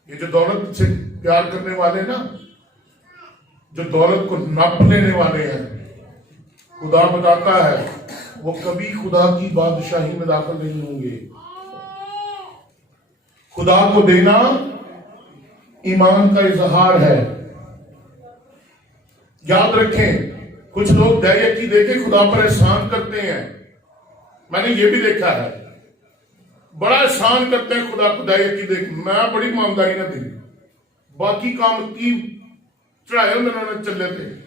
ये जो दौलत से प्यार करने वाले ना, जो दौलत को नाप लेने वाले हैं, खुदा बताता है वो कभी खुदा की बादशाही में दाखिल नहीं होंगे। खुदा को देना ईमान का इजहार है। याद रखें, कुछ लोग दयाकी देके खुदा पर एहसान करते हैं। मैंने ये भी देखा है, बड़ा एहसान करते हैं खुदा को दयाकी देख, मैं बड़ी ईमानदारी ना दी, बाकी काम की चढ़ाए उन्होंने चले थे।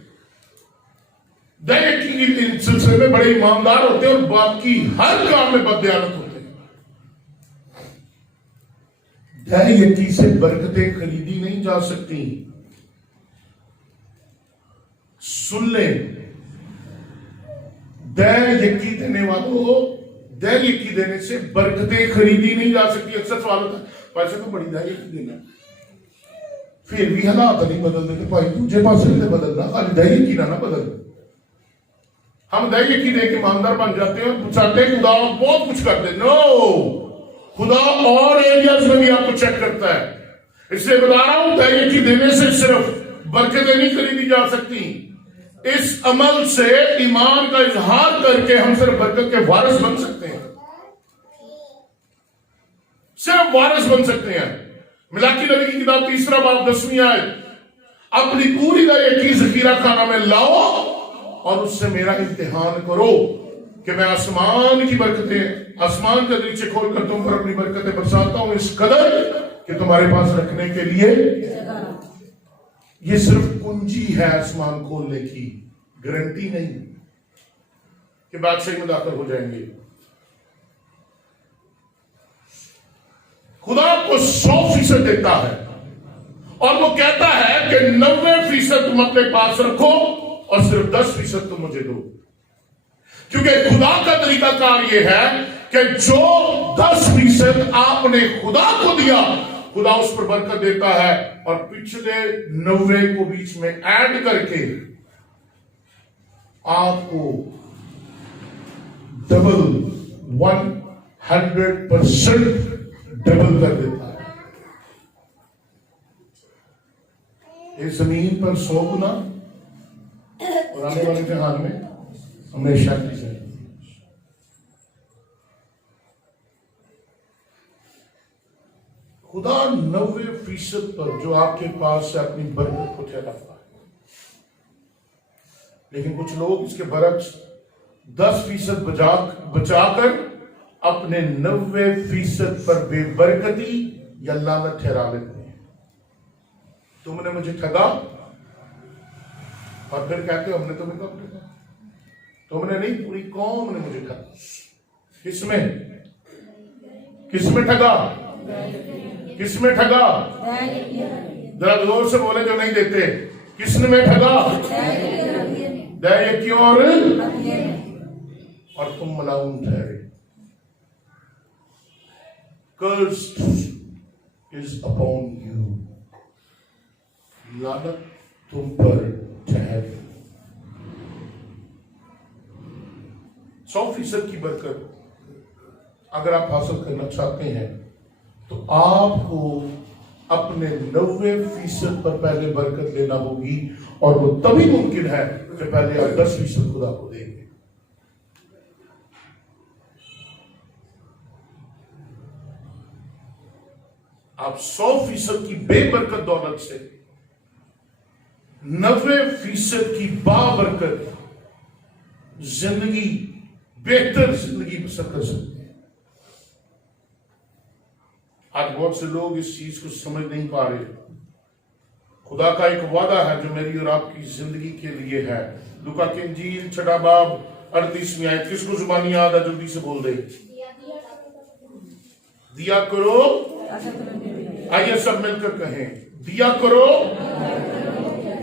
दयाकी के सिलसिले में बड़े ईमानदार होते हैं और बाकी हर काम में बददयानत होते हैं। दयाकी से बरकतें खरीदी नहीं जा सकती। सुन ले, दयाकी देने वालों, दयाकी देने से बरकतें खरीदी नहीं जा सकती। अक्सर सवाल होता है, पैसे तो बड़ी दयाकी देना, फिर भी हालात नहीं बदलते। भाई तुझे पास बदलना, खाली दयाकी ना बदल। हम दयाकी दे के ईमानदार बन जाते हैं और चाहते हैं खुदा बहुत कुछ कर दे। नो, खुदा और एरियाज में भी आपको चेक करता है। इसलिए बता रहा हूं, दयाकी देने से सिर्फ बरकतें नहीं खरीदी जा सकती। इस अमल से ईमान का इजहार करके हम सिर्फ बरकत के वारिस बन सकते हैं, सिर्फ वारिस बन सकते हैं। मिलाकी नबी की किताब 3 बाब 10वीं आयत, अपनी पूरी दयाकी जखीरा खाना में लाओ और उससे मेरा इम्तिहान करो कि मैं आसमान की बरकतें, आसमान के दरीचे खोलकर तुम पर अपनी बरकतें बरसाता हूं इस कदर कि तुम्हारे पास रखने के लिए। ये सिर्फ कुंजी है आसमान खोलने की, गारंटी नहीं कि बादशाही में दाखिल हो जाएंगे। खुदा आपको 100% देता है और वो कहता है कि 90% तुम अपने पास रखो और सिर्फ 10% तुम मुझे दो। क्योंकि खुदा का तरीकाकार यह है कि जो 10% आपने खुदा को दिया, खुदा उस पर बरकत देता है और पिछले 90 को बीच में ऐड करके आपको डबल 100% डबल कर देता है। इस जमीन पर 100 गुना और आने वाले जहान में हमेशा की जाएगी। खुदा 90% पर जो आपके पास से अपनी बरकत को ठहराता है, लेकिन कुछ लोग इसके बरक्स 10% बचाकर अपने 90% पर बेबरकती या लानत ठहरा लेते हैं। तुमने मुझे ठगा, और फिर कहते हो हमने तुम्हें कब ठगा? तुमने नहीं, पूरी कौम ने मुझे ठगा। किसमें ठगा? किसमें ठगा? जरा जोर से बोले जो नहीं देते। किसने में ठगा? दैय और तुम मलाउन ठहरे। Cursed is upon you, लानत तुम पर ठहरे। 100% की बरकत अगर आप हासिल करना चाहते हैं तो आपको अपने 90% पर पहले बरकत लेना होगी, और वो तभी मुमकिन है कि पहले आप 10% खुदा को देंगे। आप 100% की बेबरकत दौलत से 90% की बाबरकत जिंदगी, बेहतर जिंदगी बसर कर सकते हैं। आज बहुत से लोग इस चीज को समझ नहीं पा रहे। खुदा का एक वादा है जो मेरी और आपकी जिंदगी के लिए है। लूका की इंजील 6 बाब 38वीं आयत। किसको जुबानी याद है? जल्दी से बोल दे। दिया करो, आइए सब मिलकर कहें, दिया करो,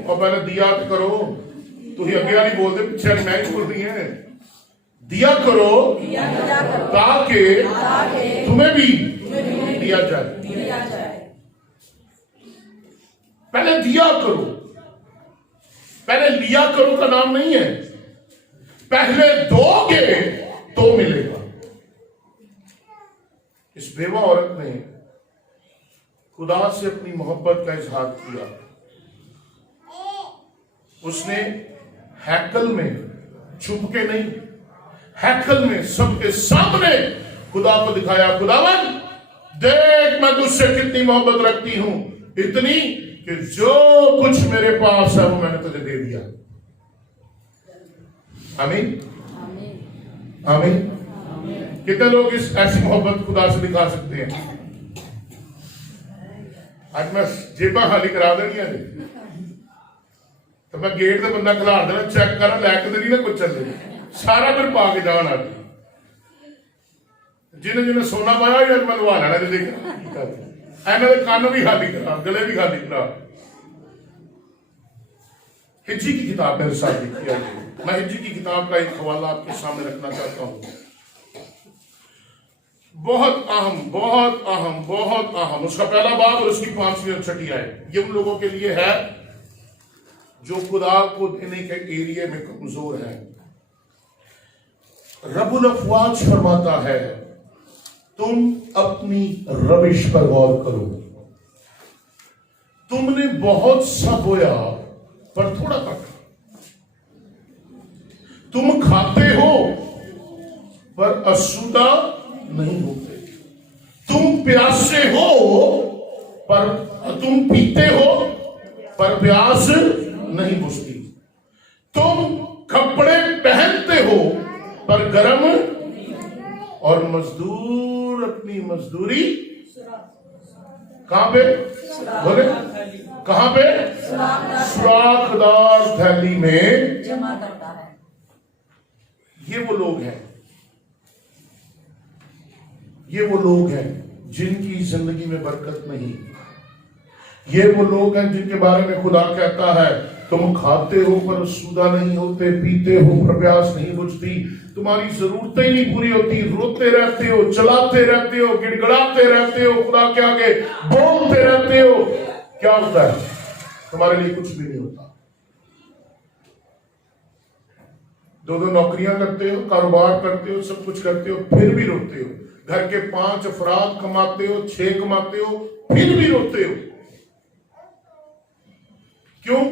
और पहले दिया करो। तो ही अगे नहीं बोलते, पीछे नहीं बोल रही है। दिया करो ताकि तुम्हें भी दिया जाए। पहले दिया करो, पहले लिया करो का नाम नहीं है। पहले दोगे तो मिलेगा। इस बेवा औरत ने खुदा से अपनी मोहब्बत का इजहार किया। उसने हैकल में छुप के नहीं, हैकल में सबके सामने खुदा को दिखाया। खुदावन देख, मैं तुझसे कितनी मोहब्बत रखती हूं, इतनी कि जो कुछ मेरे पास है वो मैंने तुझे दे दिया। आमीन, आमीन। कितने लोग इस ऐसी मोहब्बत खुदा से दिखा सकते हैं? आज मैं जेबा खाली करा देनी है तो मैं गेट से बंदा खिला देना, चेक करा लैके नहीं ना कुछ चले, सारा फिर पा के जाना। जिन्हें जिन्हें सोना पाया यार मैं लवा लेना। इन्होंने कान भी खाली करा, गले भी खाली करा। हिज्जी की किताब मेरे साथ लिखी है। मैं हिज्जी की किताब का एक हवाला आपके सामने रखना चाहता हूं। बहुत अहम, बहुत अहम, बहुत अहम। उसका पहला बाब और उसकी 5वीं और 6वीं आयत। ये उन लोगों के लिए है जो खुदा को देने के एरिया में कमजोर है। रब्बुल अफ़वाज फरमाता है, तुम अपनी रविश पर गौर करो। तुमने बहुत सा बोया पर थोड़ा पका। तुम खाते हो पर आसूदा नहीं होते। तुम प्यासे हो पर तुम पीते हो पर प्यास नहीं बुझती। तुम कपड़े पहनते हो पर गर्म, और मजदूर अपनी मजदूरी कहां पे? बोले कहां पे? सुराखदार थैली में जमा करता है। ये वो लोग हैं, ये वो लोग हैं जिनकी जिंदगी में बरकत नहीं। ये वो लोग हैं जिनके बारे में खुदा कहता है, तुम खाते हो पर सूदा नहीं होते, पीते हो पर प्यास नहीं बुझती, तुम्हारी जरूरतें ही नहीं पूरी होती, रोते रहते हो, चलाते रहते हो, गिड़गड़ाते रहते हो, खुदा के आगे बोलते रहते हो। क्या होता है? तुम्हारे लिए कुछ भी नहीं होता। 2-2 नौकरियां करते हो, कारोबार करते हो, सब कुछ करते हो, फिर भी रोते हो। घर के 5 अफराद कमाते हो, 6 कमाते हो, फिर भी रोते हो। क्यों?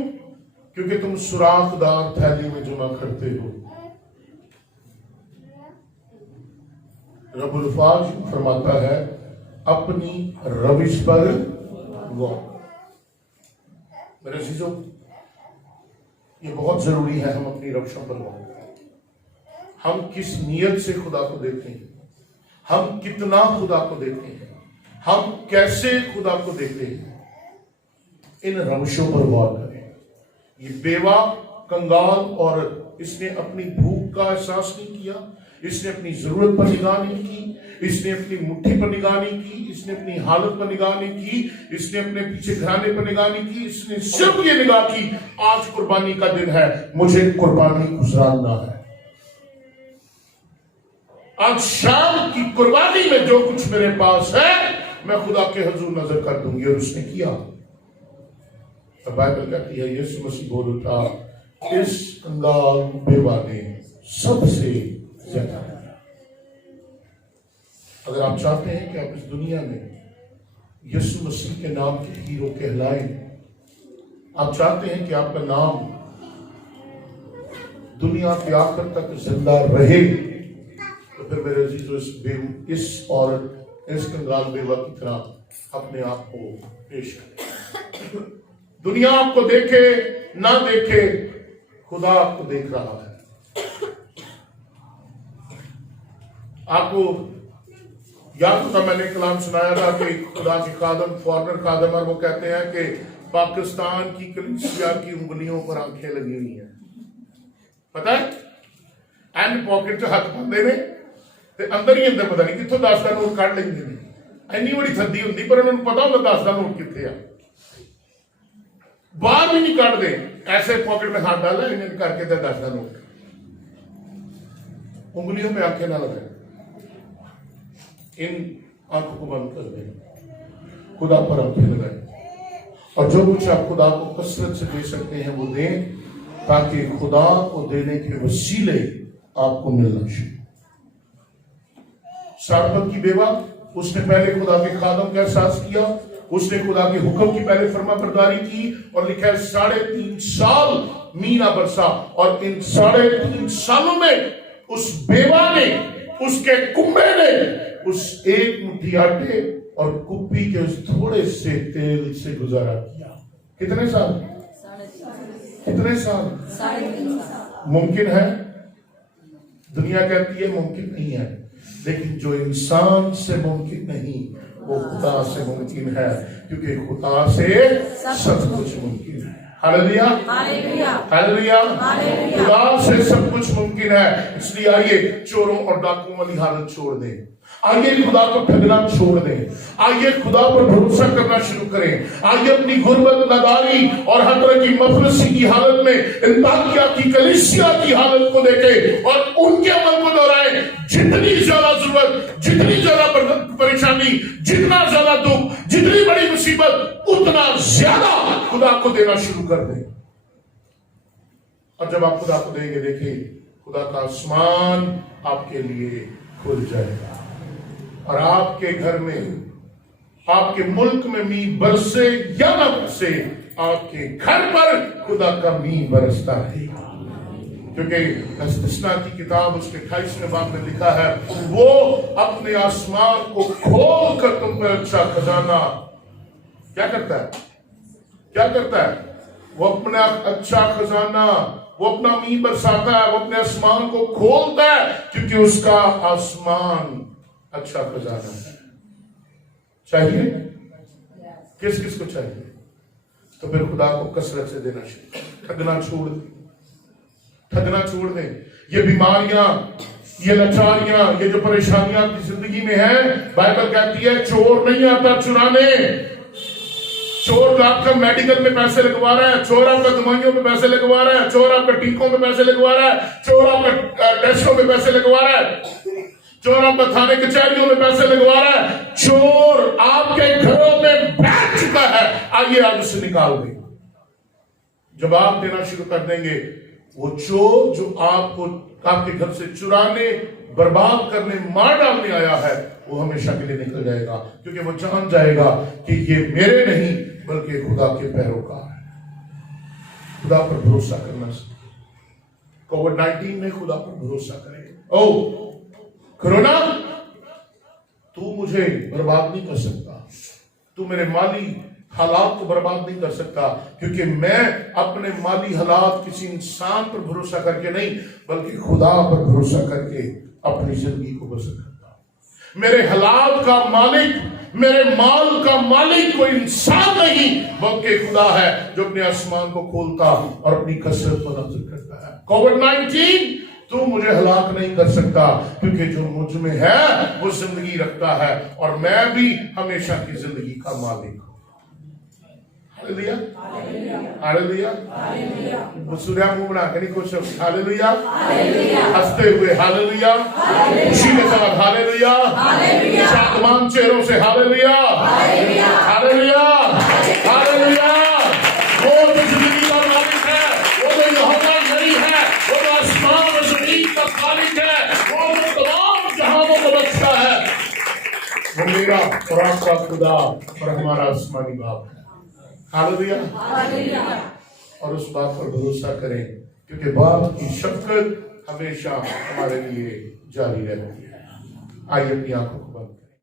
क्योंकि तुम सुराखदार थैली में जमा करते हो। रब्बुल अफ़वाज फरमाता है, अपनी रविश पर गौर। मेरे अजीजों, ये बहुत जरूरी है हम अपनी रविशों पर गौर करें। हम किस नीयत से खुदा को देखते हैं, हम कितना खुदा को देखते हैं, हम कैसे खुदा को देखते हैं, इन रविशों पर गौर करें। ये बेवा कंगाल औरत, इसने अपनी भूख का एहसास नहीं किया, इसने अपनी जरूरत पर निगाह नहीं की, इसने अपनी मुट्ठी पर निगाह नहीं की, इसने अपनी हालत पर निगाह नहीं की, इसने अपने पीछे घराने पर निगाह नहीं की, इसने सिर्फ ये निगाह की आज कुर्बानी का दिन है, मुझे कुर्बानी गुजारना है। आज शाम की कुर्बानी में जो कुछ मेरे पास है मैं खुदा के हुजूर नजर कर दूंगी। और उसने किया। तो बाइबल कहती है यीशु मसीह बोल उठा, इस कंगाल बेवा ने सबसे ज्यादा। अगर आप चाहते हैं कि आप इस दुनिया में यीशु मसीह के नाम के हीरो कहलाएं, आप चाहते हैं कि आपका नाम दुनिया के आखिर तक जिंदा रहे, तो फिर मेरे अजीजों इस औरत, इस कंगाल बेवा की तरह अपने आप को पेश करें। दुनिया आपको देखे ना देखे, खुदा आपको देख रहा है। आपको याद होगा मैंने कलाम सुनाया था कि खुदा के खादम, फॉरनर खादम, और वो कहते हैं कि पाकिस्तान की कलीसिया की उंगलियों पर आंखें लगी हुई हैं। पता है, एंड पॉकेट च हथ पाते ने ते अंदर ही अंदर पता नहीं कितों 10 का नोट कट लेंगे ने। इन्नी बड़ी थद्दी होंगी पर उन्होंने पता होगा 10 का नोट कितने आ, बाहर भी नहीं काट दे, ऐसे पॉकेट में हाथ डाला इन्हें करके 10 का नोट। उंगलियों में आंखें ना लगाए, इन आंखों को बंद कर दें, खुदा पर आंखें लगाएं, और जो कुछ आप खुदा को कसरत से दे सकते हैं वो दें, ताकि खुदा को देने के वसीले आपको मिलना चाहिए। सारपत की बेवा, उसने पहले खुदा के खादम का एहसास किया, उसने खुदा के हुक्म की पहले फर्मा बरदारी की, और लिखा है 3.5 साल मीना बरसा, और इन 3.5 सालों में उस बेवा ने, उसके कुंबे ने उस एक मुट्ठी आटे और कुप्पी के उस थोड़े से तेल से गुजारा किया। कितने साल? कितने साल? 3.5 साल। मुमकिन है? दुनिया कहती है मुमकिन नहीं है, लेकिन जो इंसान से मुमकिन नहीं वो खुदा से मुमकिन है, क्योंकि खुदा से सब कुछ मुमकिन है। Hallelujah, hallelujah, hallelujah. हालेलुया। खुदा से सब कुछ मुमकिन है। इसलिए आइए चोरों और डाकुओं वाली हालत छोड़ दें, आइए खुदा को ठगना छोड़ दें, आइए खुदा पर भरोसा करना शुरू करें, आइए अपनी गुर्बत, नादारी और हर तरह की मफलसी की हालत में अंताकिया की कलीसिया की हालत को देखें और उनके अमल को दोहराएं। जितनी ज्यादा जरूरत, जितनी ज्यादा परेशानी, जितना ज्यादा दुख, जितनी बड़ी मुसीबत, उतना ज्यादा खुदा को देना शुरू कर दें। और जब आप खुदा को देंगे, देखिए खुदा का आसमान आपके लिए खुल जाएगा, और आपके घर में, आपके मुल्क में मींह बरसे या ना बरसे, आपके घर पर खुदा का मींह बरसता रहेगा। क्योंकि इस्तिस्ना की किताब उसके 28वें बाब में लिखा है, वो अपने आसमान को खोल कर तुम पर अच्छा खजाना क्या करता है? क्या करता है? वो अपना अच्छा खजाना, वो अपना मींह बरसाता है, वो अपने आसमान को खोलता है, क्योंकि उसका आसमान अच्छा खजाना है। चाहिए? किस किस को चाहिए? तो फिर खुदा को कसरत से देना चाहिए। ठगना छोड़ दे, ठगना छोड़ दे। ये बीमारियां, ये लाचारियां, ये जो परेशानियां आपकी जिंदगी में है, बाइबल कहती है चोर नहीं आता चुराने। चोर आपका मेडिकल में पैसे लगवा रहा है, चोर आपका दवाइयों में पैसे लगवा रहा है, चोर आपका टीकों में पैसे लगवा रहा है, चोर आपका टेस्टों में पैसे लगवा रहा है, चोर आपका थाने कचहरियों में पैसे लगवा रहा है, चोर आपके घरों में बैठ चुका है। आइए आज उसे निकाल दें। जब आप देना शुरू कर देंगे, वो चोर जो आपको आपके घर से चुराने, बर्बाद करने, मार डालने आया है, वो हमेशा के लिए निकल जाएगा, क्योंकि वो जान जाएगा कि ये मेरे नहीं बल्कि खुदा के पैरोकार है। खुदा पर भरोसा करना सीखें। कोविड-19 में खुदा पर भरोसा करें। ओ कोरोना, तू मुझे बर्बाद नहीं कर सकता, तू मेरे माली हालात को बर्बाद नहीं कर सकता, क्योंकि मैं अपने माली हालात किसी इंसान पर भरोसा करके नहीं बल्कि खुदा पर भरोसा करके अपनी जिंदगी को बसर करता हूं। मेरे हालात का मालिक, मेरे माल का मालिक कोई इंसान नहीं बल्कि खुदा है, जो अपने आसमान को खोलता और अपनी कसरत को नाज़िल करता है। कोविड-19 तू मुझे हलाक नहीं कर सकता, क्योंकि जो मुझ में है वो जिंदगी रखता है और मैं भी हमेशा की जिंदगी का मालिक हूं। हालेलुया, हालेलुया, सूर्या मुंह बना के नहीं खुश हो, हालेलुया, हंसते हुए हालेलुया, खुशी के साथ हालेलुया, शादमान चेहरों से हालेलुया, हालेलुया, हालेलुया। वो तो जिंदगी का मालिक है, वो तो यहोवा नहीं है, वो तो आसमान और जमीन का मालिक है, वो तो तमाम जहानों को बख्शता है। वो मेरा और आपका खुदा और हमारा आसमानी बाप है। हालेलुया। और उस बात पर भरोसा करें, क्योंकि बाप की शफकत हमेशा हमारे लिए जारी रहती है। आइए अपनी आंखों को बंद करें।